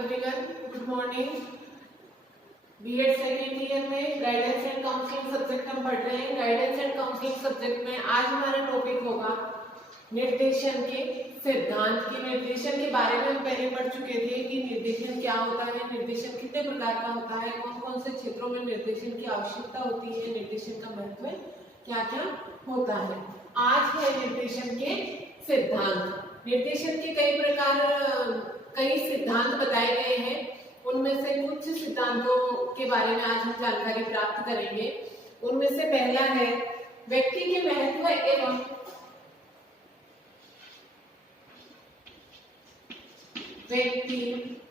Everyone, good morning. B Ed second year में guidance and counselling subject हम पढ़ रहे हैं। गाइडेंस एंड काउंसलिंग सब्जेक्ट में आज हमारा टॉपिक होगा निर्देशन के सिद्धांत। की निर्देशन के बारे में हम पहले पढ़ चुके थे कि निर्देशन क्या होता है, निर्देशन कितने प्रकार का होता है, कौन कौन से क्षेत्रों में निर्देशन की आवश्यकता होती है, निर्देशन का महत्व क्या क्या होता है। आज है निर्देशन के सिद्धांत। निर्देशन के कई प्रकार, कई सिद्धांत बताए गए हैं। उनमें से कुछ सिद्धांतों के बारे में आज हम जानकारी प्राप्त करेंगे। उनमें से पहला है व्यक्ति के महत्व एवं व्यक्ति के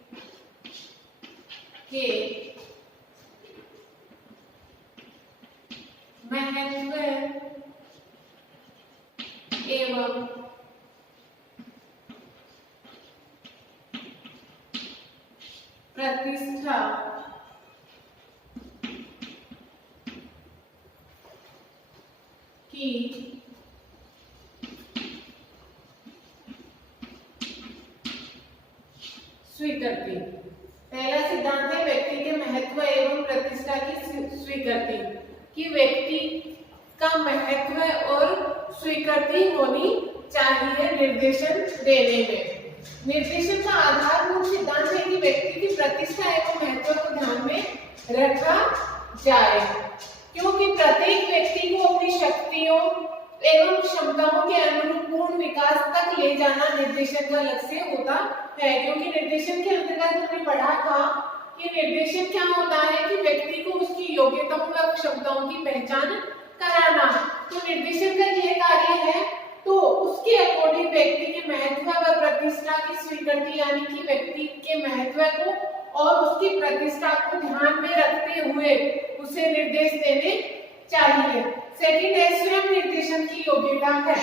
महत्व एवं प्रतिष्ठा की स्वीकृति। पहला सिद्धांत है व्यक्ति के महत्व एवं प्रतिष्ठा की स्वीकृति, कि व्यक्ति का महत्व और स्वीकृति होनी चाहिए निर्देशन देने में। निर्देशन का आधारभूत सिद्धांत है कि व्यक्ति की प्रतिष्ठा एवं महत्व को ध्यान में रखा जाए, क्योंकि प्रत्येक व्यक्ति को अपनी शक्तियों एवं क्षमताओं के अनुरूप पूर्ण विकास तक ले जाना निर्देशन का लक्ष्य होता है। क्योंकि निर्देशन के अंतर्गत हमने पढ़ा था कि निर्देशन क्या होता है कि व्यक्ति को उसकी योग्यताओं व क्षमताओं की पहचान कराना। तो निर्देशन का यह कार्य है, तो उसके अकॉर्डिंग व्यक्ति के महत्व व प्रतिष्ठा की स्वीकृति, यानी कि व्यक्ति के महत्व को और उसकी प्रतिष्ठा को ध्यान में रखते हुए उसे निर्देश देने चाहिए। सेकंड है स्वयं निर्देशन की योग्यता है।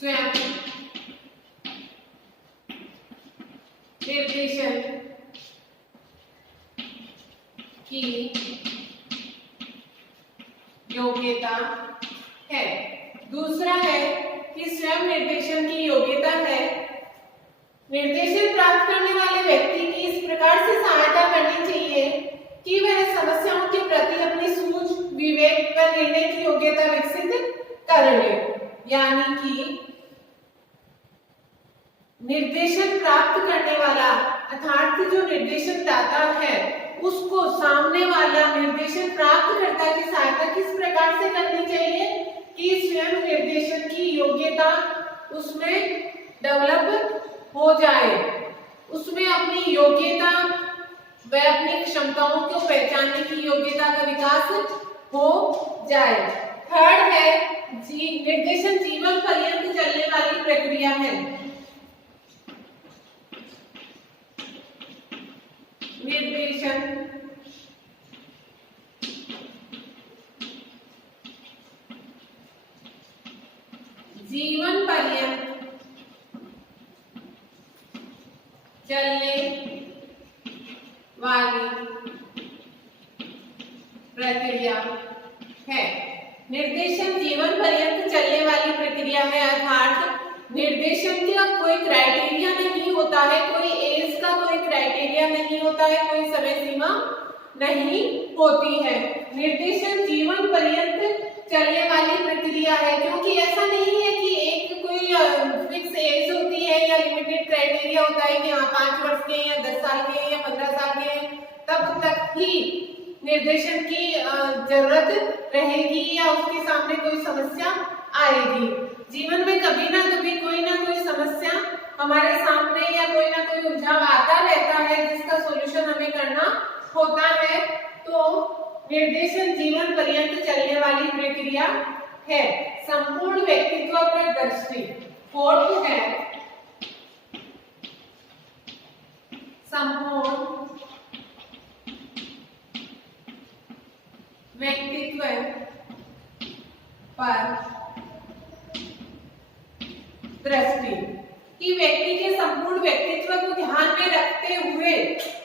स्वयं निर्देशन की योग्यता है। दूसरा है कि स्वयं निर्देशन की योग्यता है निर्देशन प्राप्त करने वाले व्यक्ति की इस प्रकार से सहायता करनी चाहिए कि वह समस्याओं के प्रति अपनी सूझ, विवेक व निर्णय की योग्यता विकसित कर ले। यानी कि निर्देशन प्राप्त करने वाला अर्थात जो निर्देशन दाता है उसको सामने वाला निर्देशन प्राप्त करता की सहायता किस प्रकार से करनी चाहिए कि स्वयं निर्देशन की योग्यता उसमें डेवलप हो जाए, उसमें अपनी योग्यता व अपनी क्षमताओं को पहचानने की योग्यता का विकास हो जाए। थर्ड है निर्देशन जीवन पर्यंत चलने वाली प्रक्रिया है। निर्देशन जीवन पर्यंत चलने वाली प्रक्रिया है। निर्देशन जीवन पर्यंत चलने वाली प्रक्रिया है, अर्थात निर्देशन का कोई क्राइटेरिया नहीं होता है, कोई एज का कोई क्राइटेरिया नहीं होता है, कोई समय सीमा नहीं होती है। निर्देशन जीवन पर्यंत चलने वाली प्रक्रिया है, क्योंकि ऐसा नहीं है कि एक कोई फिक्स एज होती है या लिमिटेड क्राइटेरिया होता है कि हाँ 5 वर्ष के या 10 साल के या 15 साल के तब तक ही निर्देशन की जरूरत रहेगी या उसके सामने कोई समस्या आएगी। जीवन में कभी ना कभी कोई ना कोई समस्या हमारे सामने या कोई ना कोई उलझाव आता रहता है जिसका सॉल्यूशन हमें करना होता है। तो निर्देशन जीवन पर्यंत चलने वाली प्रक्रिया है। संपूर्ण व्यक्तित्व पर दृष्टि। फोर्थ है संपूर्ण व्यक्तित्व पर दृष्टि, कि व्यक्ति के संपूर्ण व्यक्तित्व को ध्यान में रखते हुए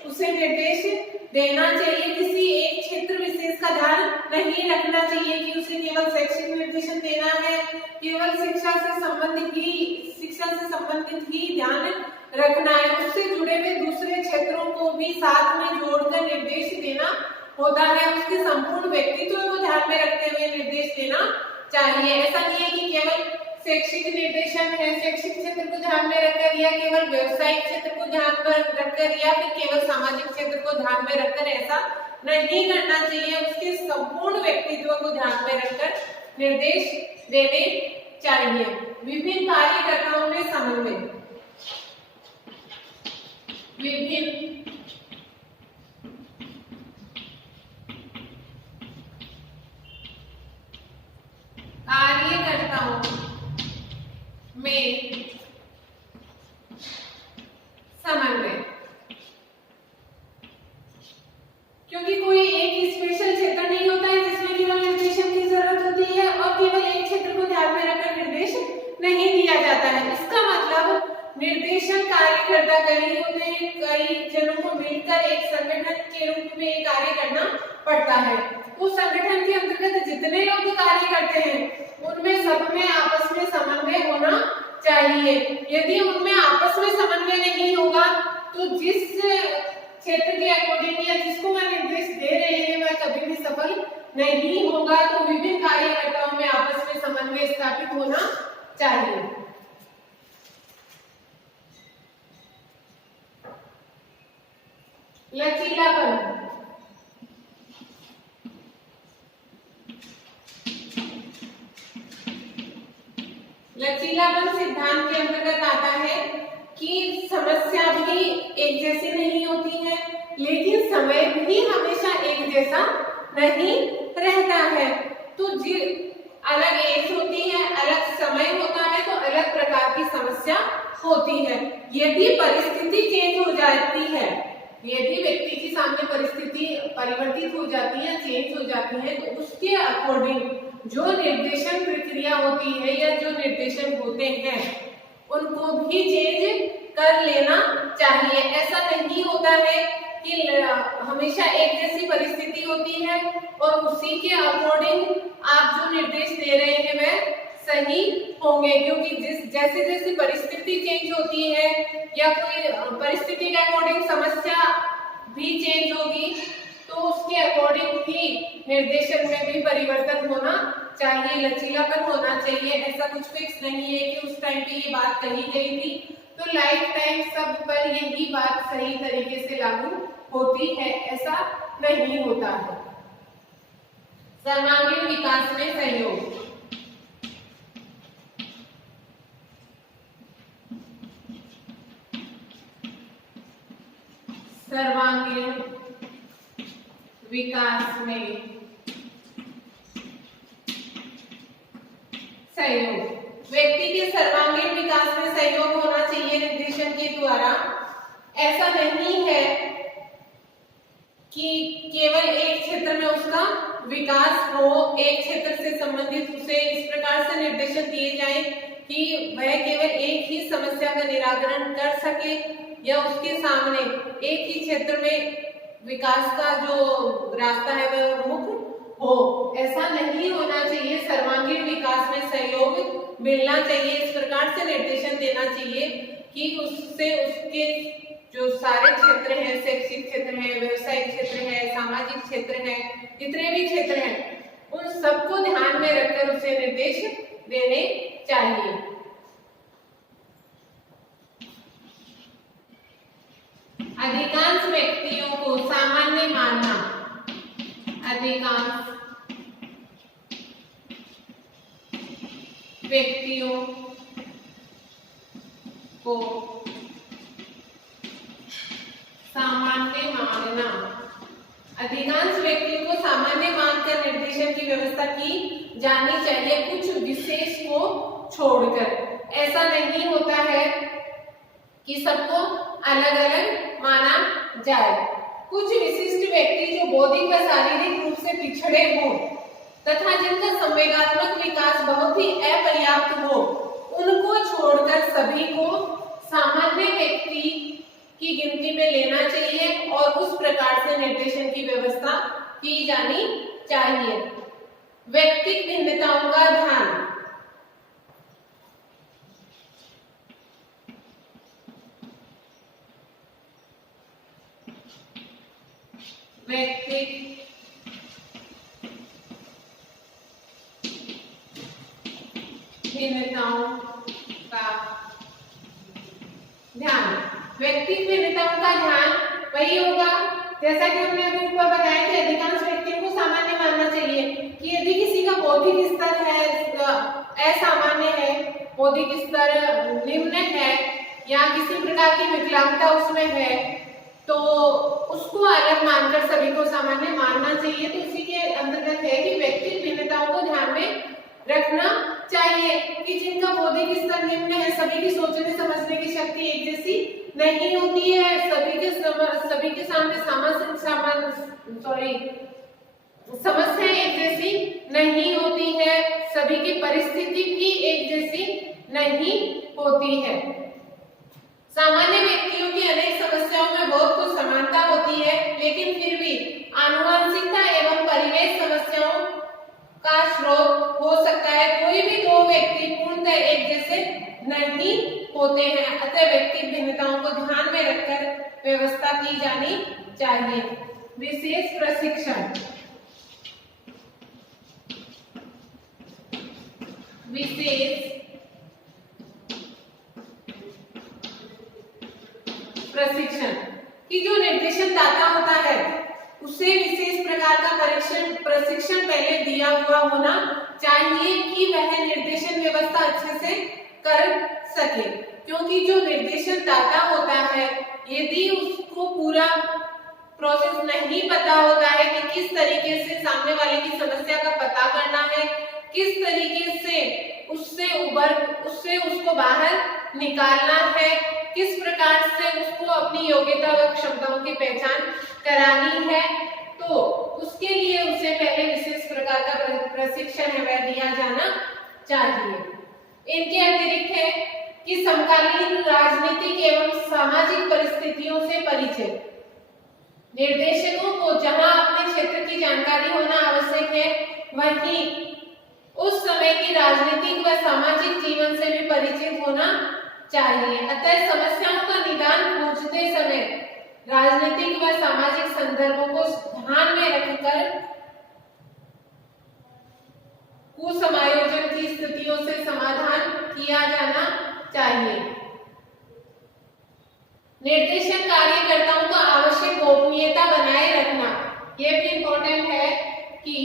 उसे निर्देश देना चाहिए। किसी एक क्षेत्र विशेष का ध्यान नहीं रखना चाहिए कि उसे केवल शैक्षिक निर्देशन देना है, केवल शिक्षा से संबंधित संबंधित ही ध्यान रखना है, उससे जुड़े हुए दूसरे क्षेत्रों को भी साथ में जोड़कर निर्देश देना होता है। उसके संपूर्ण व्यक्तित्व को ध्यान में रखते हुए निर्देश देना चाहिए। ऐसा नहीं है कि केवल शैक्षिक निर्देशन है, शैक्षिक क्षेत्र को ध्यान में रखकर या केवल व्यवसायिक क्षेत्र को ध्यान में रखकर या फिर केवल सामाजिक क्षेत्र को ध्यान में रखकर ऐसा नहीं करना चाहिए। उसके संपूर्ण व्यक्तित्व को ध्यान में रखकर निर्देश देने चाहिए। विभिन्न कार्यकर्ताओं में समन्वय, विभिन्न कार्यकर्ताओं में समन्वय, क्योंकि कोई एक स्पेशल क्षेत्र नहीं होता है जिसमें केवल निर्देशन की जरूरत होती है और केवल एक क्षेत्र को ध्यान में रखकर निर्देश नहीं दिया जाता है। इसका मतलब निर्देशन कार्यकर्ता कई होते हैं, कई जनों को मिलकर एक संगठन के रूप में कार्य करना पड़ता है। उस संगठन के अंतर्गत जितने लोग कार्य करते हैं उनमें सब में आपस में समन्वय होना चाहिए। यदि उनमें आपस में समन्वय नहीं होगा तो जिस क्षेत्र के अकॉर्डिंग या जिसको वह निर्देश दे रहे हैं वह कभी भी सफल नहीं होगा। तो विभिन्न कार्यकर्ताओं में आपस में समन्वय स्थापित होना चाहिए। लचीलापन, लचीलापन सिद्धांत के अंतर्गत आता है कि समस्या भी एक जैसी नहीं होती है, लेकिन समय भी हमेशा एक जैसा नहीं रहता है। तो अलग एज होती है, अलग समय होता है, तो अलग प्रकार की समस्या होती है। यदि परिस्थिति चेंज हो जाती है, यदि व्यक्ति के सामने परिस्थिति परिवर्तित हो जाती है, चेंज हो जाती है, तो उसके अकॉर्डिंग जो निर्देशन प्रक्रिया होती है या जो निर्देशन होते हैं उनको भी चेंज कर लेना चाहिए। ऐसा नहीं होता है कि हमेशा एक जैसी परिस्थिति होती है और उसी के अकॉर्डिंग आप जो निर्देश दे रहे हैं वह सही होंगे, क्योंकि जैसे जैसे परिस्थिति चेंज होती है या कोई परिस्थिति के अकॉर्डिंग समस्या भी चेंज होगी तो उसके अकॉर्डिंग ही निर्देशन में भी परिवर्तन होना चाहिए, लचीलापन होना चाहिए। ऐसा कुछ फिक्स नहीं है कि उस टाइम पे ये बात कही गई थी तो लाइफ टाइम सब पर यही बात सही तरीके से लागू होती है, ऐसा नहीं होता है। सर्वांगीण विकास में सहयोग, सर्वांगीण विकास में सहयोग, व्यक्ति के सर्वांगीण विकास में सहयोग होना चाहिए निर्देशन के द्वारा। ऐसा नहीं है कि केवल एक क्षेत्र में उसका विकास हो, एक क्षेत्र से संबंधित उसे इस प्रकार से निर्देशन दिए जाए कि वह केवल एक ही समस्या का निराकरण कर सके या उसके सामने एक ही क्षेत्र में विकास का जो रास्ता है वह उन्मुख हो। ऐसा नहीं होना चाहिए। सर्वांगीण विकास में सहयोग मिलना चाहिए, इस प्रकार से निर्देशन देना चाहिए कि उससे उसके जो सारे क्षेत्र हैं, शैक्षिक क्षेत्र है, व्यवसायिक क्षेत्र है, सामाजिक क्षेत्र है, जितने भी क्षेत्र हैं उन सबको ध्यान में रखकर उसे निर्देश देने चाहिए। अधिकांश व्यक्तियों को सामान्य मानना, अधिकांश व्यक्तियों को सामान्य मानना, अधिकांश व्यक्तियों को सामान्य मानकर निर्देशन की व्यवस्था की जानी चाहिए, कुछ विशेष को छोड़कर। ऐसा नहीं होता है कि सबको अलग अलग माना जाए। कुछ विशिष्ट व्यक्ति जो बौद्धिक व शारीरिक रूप से पिछड़े हों तथा जिनका संवेगात्मक विकास बहुत ही अपर्याप्त हो, उनको छोड़कर सभी को सामान्य व्यक्ति की गिनती में लेना चाहिए और उस प्रकार से निर्देशन की व्यवस्था की जानी चाहिए। व्यक्तिगत भिन्नताओं का ध्यान, भिन्नताओं का ध्यान। व्यक्तिगत भिन्नताओं का ध्यान वही होगा जैसा कि हमने अभी ऊपर बताया कि अधिकांश व्यक्तियों को सामान्य मानना चाहिए कि यदि किसी का बौद्धिक स्तर है असामान्य है, बौद्धिक स्तर निम्न है या किसी प्रकार की विकलांगता उसमें है तो उसको अलग मानकर सभी को सामान्य मानना चाहिए। तो इसी के अंतर्गत है कि व्यक्तिगत भिन्नताओं को ध्यान में रखना चाहिए कि जिनका बौद्धिक स्तर निम्न है, सभी की सोचने समझने की शक्ति एक जैसी नहीं होती है, सभी के सामने समस्याएं एक जैसी नहीं होती है, सभी की परिस्थिति भी एक जैसी नहीं होती है। सामान्य व्यक्तियों की अनेक समस्याओं में बहुत कुछ समानता होती है, लेकिन फिर भी आनुवंशिकता एवं परिवेश समस्याओं का स्रोत हो सकता है। कोई भी दो व्यक्ति पूर्णतः एक जैसे नहीं होते हैं, अतः व्यक्तिगत भिन्नताओं को ध्यान में रखकर व्यवस्था की जानी चाहिए। विशेष प्रशिक्षण। विशेष प्रशिक्षण कि जो निर्देशन दाता होता है उसे विशेष प्रकार का प्रशिक्षण पहले दिया हुआ होना चाहिए कि वह निर्देशन व्यवस्था अच्छे से कर सके, क्योंकि जो निर्देशन दाता होता है यदि उसको पूरा प्रोसेस नहीं पता होता है कि किस तरीके से सामने वाले की समस्या का पता करना है, किस तरीके से उसको बाहर निकालना है, किस प्रकार से उसको अपनी योग्यता व क्षमताओं की पहचान करानी है, तो उसके लिए उसे पहले विशेष प्रकार का प्रशिक्षण है वह दिया जाना चाहिए। इनके अतिरिक्त है कि समकालीन राजनीतिक एवं सामाजिक परिस्थितियों से परिचय। निर्देशकों को जहां अपने क्षेत्र की जानकारी होना आवश्यक है, वहीं उस समय की राजनीतिक व सामाजिक जीवन से भी परिचित होना चाहिए। अतः समस्याओं का निदान खोजते समय राजनीतिक व सामाजिक संदर्भों को ध्यान में रखकर कुसमायोजन की स्थितियों से समाधान किया जाना चाहिए। निर्देशन कार्यकर्ताओं का आवश्यक गोपनीयता बनाए रखना, यह भी इम्पोर्टेंट है कि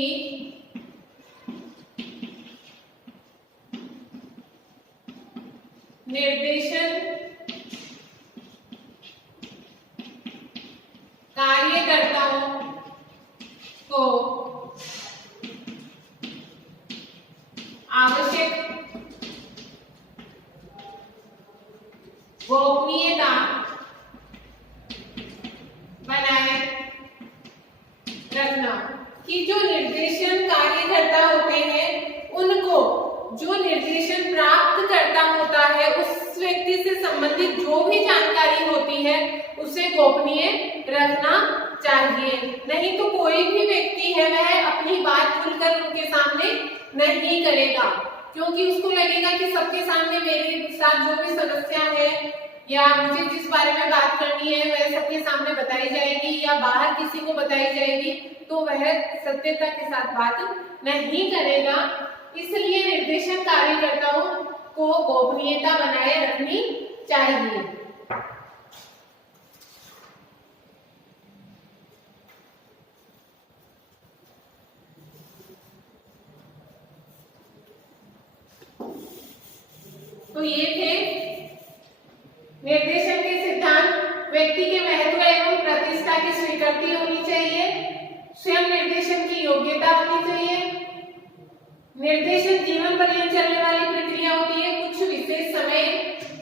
निर्देशन कार्यकर्ताओं को आवश्यक गोपनीयता बनाए रखना कि जो निर्देशन कार्यकर्ता होते हैं उनको जो निर्देशन प्राप्त करता होता है उस व्यक्ति से संबंधित जो भी जानकारी होती है उसे गोपनीय रखना चाहिए। नहीं तो कोई भी व्यक्ति है वह अपनी बात खुलकर उनके सामने नहीं करेगा, क्योंकि उसको लगेगा कि सबके सामने मेरे साथ जो भी समस्या है या मुझे जिस बारे में बात करनी है वह सबके सामने बताई जाएगी या बाहर किसी को बताई जाएगी, तो वह सत्यता के साथ बात नहीं करेगा। इसलिए निर्देशन कार्यकर्ताओं को गोपनीयता बनाए रखनी चाहिए। तो ये थे निर्देशन के सिद्धांत। व्यक्ति के महत्व एवं प्रतिष्ठा की स्वीकृति होनी चाहिए, स्वयं निर्देशन की योग्यता होनी चाहिए, निर्देशन जीवन पर्यंत चलने वाली प्रक्रिया होती है, कुछ विशेष समय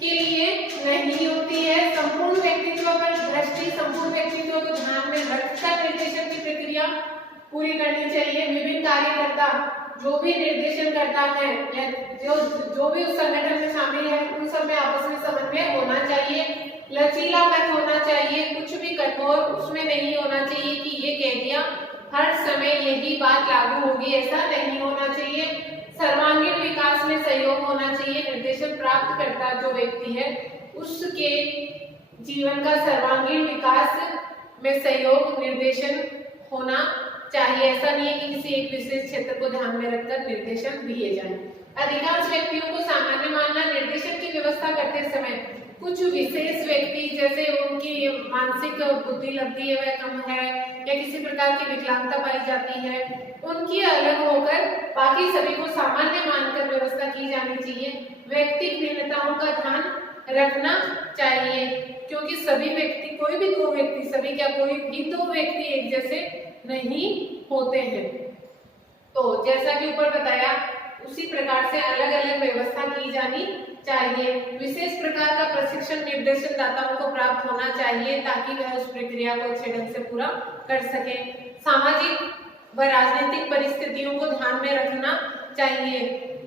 के लिए नहीं होती है, संपूर्ण व्यक्तित्व पर दृष्टि, संपूर्ण व्यक्तित्व को ध्यान में रखकर निर्देशन की प्रक्रिया पूरी करनी चाहिए। विभिन्न कार्यकर्ता जो भी निर्देशन करता है या जो भी उस संगठन में शामिल है उन सब में आपस में समन्वय होना चाहिए, लचीलापन होना चाहिए, कुछ भी कठोर उसमें नहीं होना चाहिए कि ये कह दिया हर समय यही बात लागू होगी, ऐसा नहीं होना चाहिए। सर्वांगीण विकास में सहयोग होना चाहिए। निर्देशन प्राप्त करता जो व्यक्ति है उसके जीवन का सर्वांगीण विकास में सहयोग निर्देशन होना चाहिए। ऐसा नहीं है कि किसी एक विशेष क्षेत्र को ध्यान में रखकर निर्देशन दिए जाएं। अधिकांश व्यक्तियों को सामान्य मानना निर्देशन की व्यवस्था करते समय कुछ विशेष व्यक्ति जैसे उनकी मानसिक बुद्धि लब्धि है वह कम है या किसी प्रकार की विकलांगता पाई जाती है, उनकी अलग होकर बाकी सभी को सामान्य मानकर व्यवस्था की जानी चाहिए। व्यक्तिगत भिन्नताओं का ध्यान रखना चाहिए क्योंकि सभी व्यक्ति, कोई भी दो व्यक्ति, सभी क्या कोई भी दो व्यक्ति एक जैसे नहीं होते हैं। तो जैसा कि ऊपर बताया उसी प्रकार से अलग अलग व्यवस्था की जानी चाहिए। विशेष प्रकार का प्रशिक्षण निर्देशन दाताओं को प्राप्त होना चाहिए ताकि वह उस प्रक्रिया को अच्छे ढंग से पूरा कर सके। सामाजिक व राजनीतिक परिस्थितियों को ध्यान में रखना चाहिए,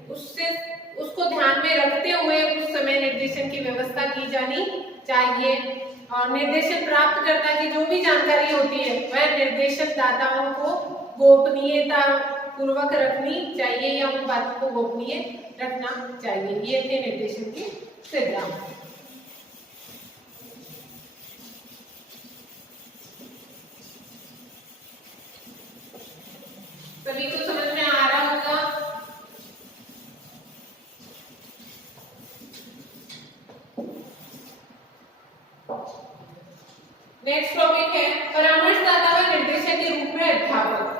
उसको ध्यान में रखते हुए उस समय निर्देशन की व्यवस्था की जानी चाहिए। और निर्देशन प्राप्त करता की जो भी जानकारी होती है वह निर्देशन दाताओं को गोपनीयता पूर्वक रखनी चाहिए या उन बातों को गोपनीय रखना चाहिए। ये थे निर्देशन के सिद्धांत। सभी को समझ में आ रहा होगा? नेक्स्ट टॉपिक है परामर्शदाता व निर्देशक के रूप में अध्यापक।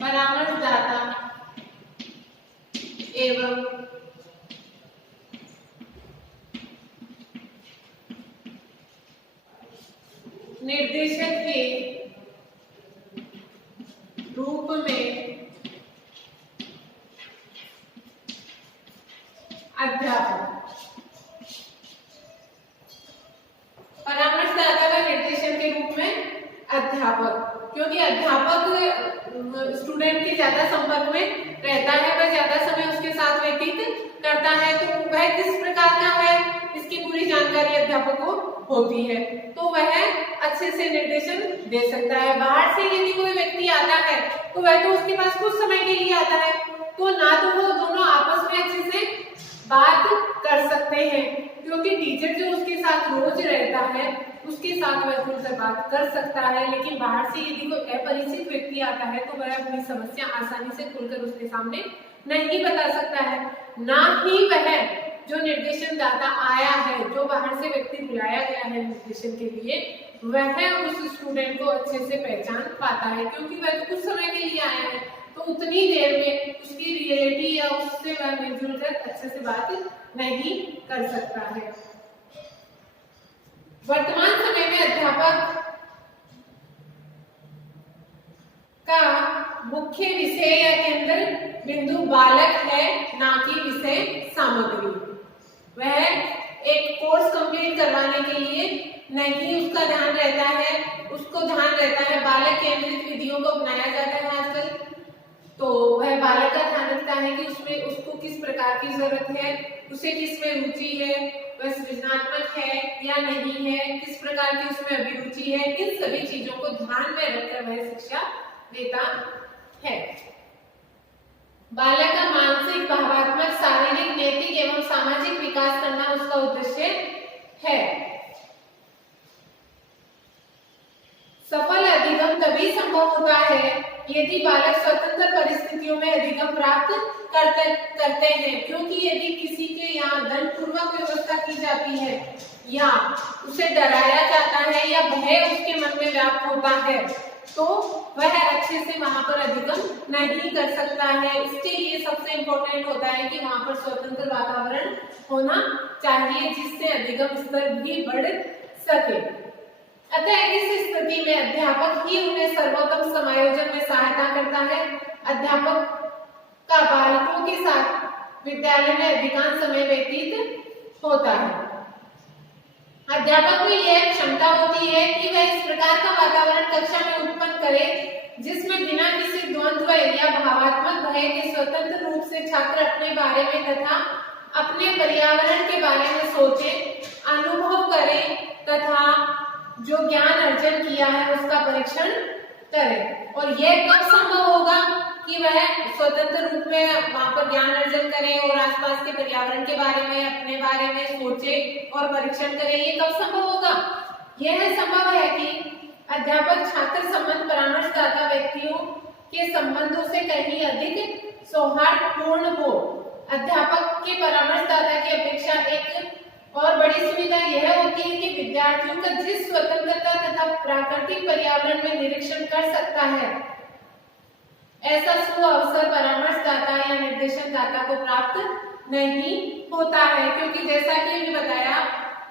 परामर्शदाता एवं निर्देशक के रूप में अध्यापक। परामर्शदाता व निर्देशक के रूप में अध्यापक, क्योंकि अध्यापक स्टूडेंट के ज्यादा संपर्क में रहता है, वह ज्यादा समय उसके साथ व्यतीत करता है, तो वह किस प्रकार का है इसकी पूरी जानकारी अध्यापक को होती है, तो वह अच्छे से निर्देशन दे सकता है। बाहर से यदि कोई व्यक्ति आता है तो वह तो उसके पास कुछ समय के लिए आता है, तो ना तो वो दोनों आपस में अच्छे से बात कर सकते हैं, क्योंकि टीचर जो उसके साथ रोज रहता है उसके साथ वह खुलकर बात कर सकता है, लेकिन बाहर से यदि कोई अपरिचित व्यक्ति आता है तो वह अपनी समस्या आसानी से खुलकर उसके सामने नहीं बता सकता है। ना ही वह जो निर्देशन दाता आया है, जो बाहर से व्यक्ति बुलाया गया है निर्देशन के लिए, वह उस स्टूडेंट को अच्छे से पहचान पाता है, क्योंकि वह तो कुछ समय के लिए आया है, तो उतनी देर में उसकी रियलिटी या उससे वह मिलजुल कर अच्छे से बात नहीं कर सकता है। वर्तमान समय में अध्यापक का मुख्य विषय या केंद्र बिंदु बालक है, ना कि विषय सामग्री। वह एक कोर्स कंप्लीट करवाने के लिए नहीं उसका ध्यान रहता है, उसको ध्यान रहता है बालक केंद्रित विधियों को अपनाया जाता है आजकल, तो वह बालक का ध्यान रखता है कि उसमें उसको किस प्रकार की जरूरत है, उसे किस में रुचि है, वह सृजनात्मक है या नहीं है, किस प्रकार की उसमें अभिरुचि है, इन सभी चीजों को ध्यान में रखकर वह शिक्षा देता है। बालक का मानसिक, भावात्मक, शारीरिक, नैतिक एवं सामाजिक विकास करना उसका उद्देश्य है। सफल अधिगम तभी संभव होता है यदि बालक स्वतंत्र परिस्थितियों में अधिगम प्राप्त करते हैं, क्योंकि यदि किसी के यहाँ दंडपूर्वक व्यवस्था की जाती है या उसे डराया जाता है या भय उसके मन में व्याप्त होता है, तो वह अच्छे से वहां पर अधिगम नहीं कर सकता है। इसके लिए सबसे इम्पोर्टेंट होता है कि वहां पर स्वतंत्र वातावरण होना चाहिए, जिससे अधिगम स्तर भी बढ़ सके। अतः इस स्थिति में अध्यापक ही उन्हें सर्वोत्तम समायोजन में सहायता करता है। अध्यापक का बालकों के साथ विद्यालय में अधिकांश समय व्यतीत होता है। अध्यापक में यह क्षमता होती है कि वह इस प्रकार का वातावरण कक्षा में उत्पन्न करे जिसमें बिना किसी द्वंद्व या भावात्मक भय के स्वतंत्र रूप से छात्र अपने बारे में तथा अपने पर्यावरण के बारे में सोचे, अनुभव करे तथा जो ज्ञान अर्जन किया है उसका परीक्षण करें। और यह कब संभव होगा कि वह स्वतंत्र रूप में वहां पर ज्ञान अर्जन करे और आसपास के पर्यावरण के बारे में, अपने बारे में सोचे और परीक्षण करे। ये कब संभव होगा? यह संभव है कि अध्यापक छात्र संबंध परामर्शदाता व्यक्तियों के संबंधों से कहीं अधिक सौहार्दपूर्ण हो। अध्यापक के परामर्शदाता की अपेक्षा एक और बड़ी सुविधा यह होती है कि विद्यार्थियों का जिस स्वतंत्रता तथा प्राकृतिक पर्यावरण में निरीक्षण कर सकता है, ऐसा सुअवसर परामर्शदाता या निर्देशनदाता को प्राप्त नहीं होता है, क्योंकि जैसा कि अभी बताया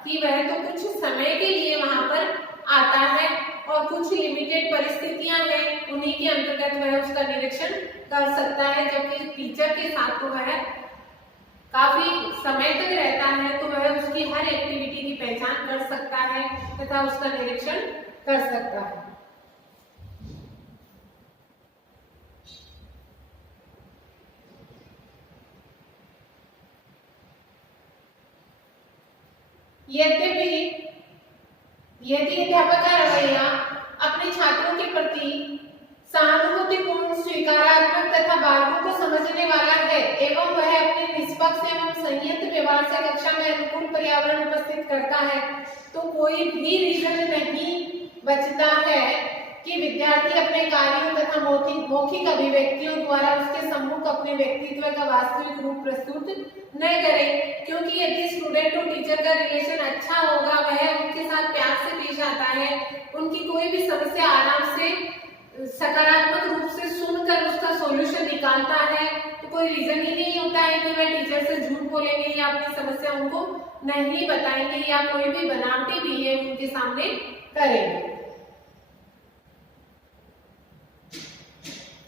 कि वह तो कुछ समय के लिए वहां पर आता है और कुछ लिमिटेड परिस्थितियां हैं, उन्हीं के अंतर्गत वह उसका निरीक्षण कर सकता है। जबकि टीचर के साथ तो वह काफी समय तक रहता है, तो वह उसकी हर एक्टिविटी की पहचान कर सकता है तथा उसका निरीक्षण कर सकता है। यद्यपि यदि अध्यापक का रवैया अपने छात्रों के प्रति सहानुभूतिपूर्ण, स्वीकारात्मक तथा बालकों को समझने वाला है एवं वह अपने निष्पक्ष एवं संयत व्यवहार से कक्षा में अनुकूल पर्यावरण उपस्थित करता है, तो कोई भी रीजन नहीं बचता है कि विद्यार्थी अपने कार्यों तथा मौखिक अभिव्यक्तियों द्वारा उसके सम्मुख अपने व्यक्तित्व का वास्तविक रूप प्रस्तुत न करे। क्योंकि यदि स्टूडेंट और टीचर का रिलेशन अच्छा होगा, वह उनके साथ प्यार से पेश आता है, उनकी कोई भी समस्या आराम से सकारात्मक रूप से सुनकर उसका सॉल्यूशन निकालता है, तो कोई रीजन ही नहीं होता है कि वह टीचर से झूठ बोलेंगे या अपनी समस्या उनको नहीं बताएंगे या कोई भी बनावटी बिहेव उनके सामने करेंगे।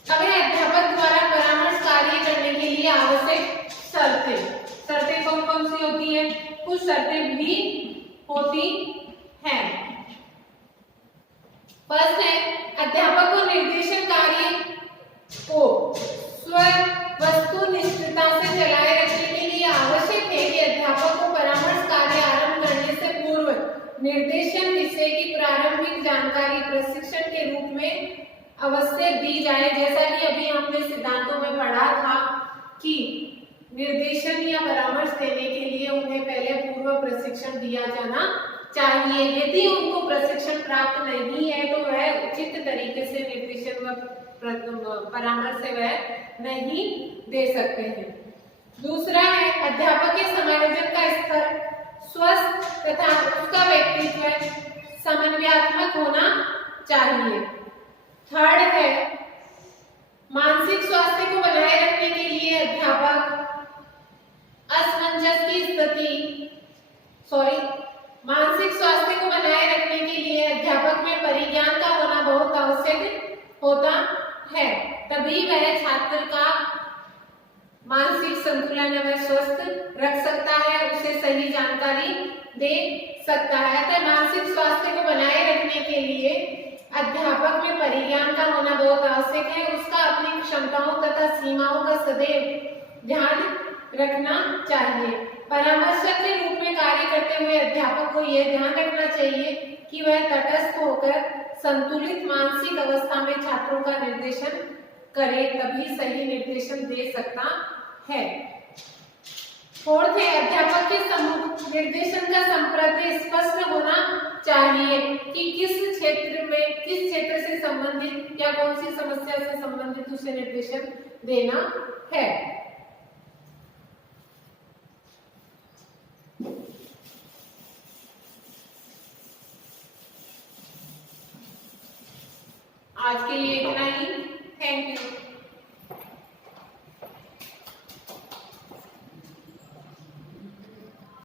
अब है अध्यापक द्वारा परामर्श कार्य करने के लिए आवश्यक शर्तें कौन कौन सी होती है? कुछ शर्तें भी होती हैं। फर्स्ट है, अध्यापक को निर्देशन कार्य को स्व वस्तुनिष्ठता से चलाए रखने के लिए आवश्यक है कि अध्यापक को परामर्श कार्य आरंभ करने से पूर्व निर्देशन विषय की प्रारंभिक जानकारी प्रशिक्षण के रूप में अवश्य दी जाए। जैसा कि अभी हमने सिद्धांतों में पढ़ा था कि निर्देशन या परामर्श देने के लिए उन्हें पहले पूर्व प्रशिक्षण दिया जाना चाहिए। यदि उनको प्रशिक्षण प्राप्त नहीं है तो वह उचित तरीके से निर्देशन व परामर्श से वह नहीं दे सकते हैं। दूसरा है, अध्यापक के समायोजन का स्तर स्वस्थ तथा उसका व्यक्तित्व समन्वयात्मक होना चाहिए। थर्ड है, मानसिक स्वास्थ्य को बनाए रखने के लिए अध्यापक मानसिक स्वास्थ्य को बनाए रखने के लिए अध्यापक में परिज्ञान का होना बहुत आवश्यक होता है। तभी वह छात्र का मानसिक संतुलन में स्वस्थ रख सकता है, उसे सही जानकारी दे सकता है। तो मानसिक स्वास्थ्य को बनाए रखने के लिए अध्यापक में परिज्ञान का होना बहुत आवश्यक है। उसका अपनी क्षमताओं तथा सीमाओं का सदैव ध्यान रखना चाहिए। परामर्शक के रूप में कार्य करते हुए अध्यापक को यह ध्यान रखना चाहिए कि वह तटस्थ होकर संतुलित मानसिक अवस्था में छात्रों का निर्देशन करे, तभी सही निर्देशन दे सकता है। फोर्थ है, अध्यापक के सम्मुख निर्देशन का संप्रति स्पष्ट होना चाहिए कि किस क्षेत्र से संबंधित या कौन सी समस्या से संबंधित उसे निर्देशन देना है। आज के लिए इतना ही। Thank you.